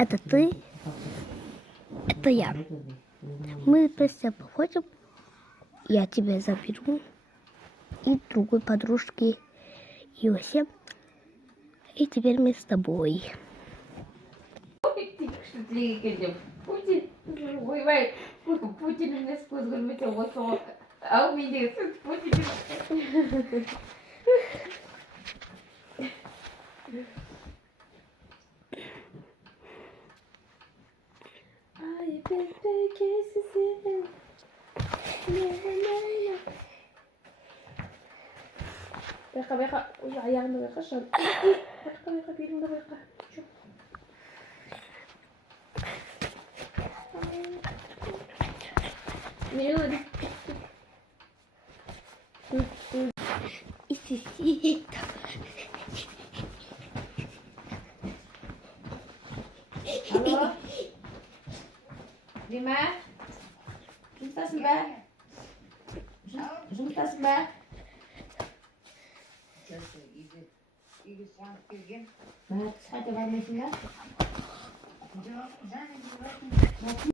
Это ты, это я. Мы вместе походим, я тебя заберу, и другой подружки, и все. И теперь мы с тобой. Путин а у меня Путин. Бэха, аяғымды бэха шан. Бэха, белімді бэха. Не надо. Алло? Дима? Жұмыстасың ба? Жұмыстасың ба? үйге сағып келген. Қайта бармайсың ба? Жоқ, жаңа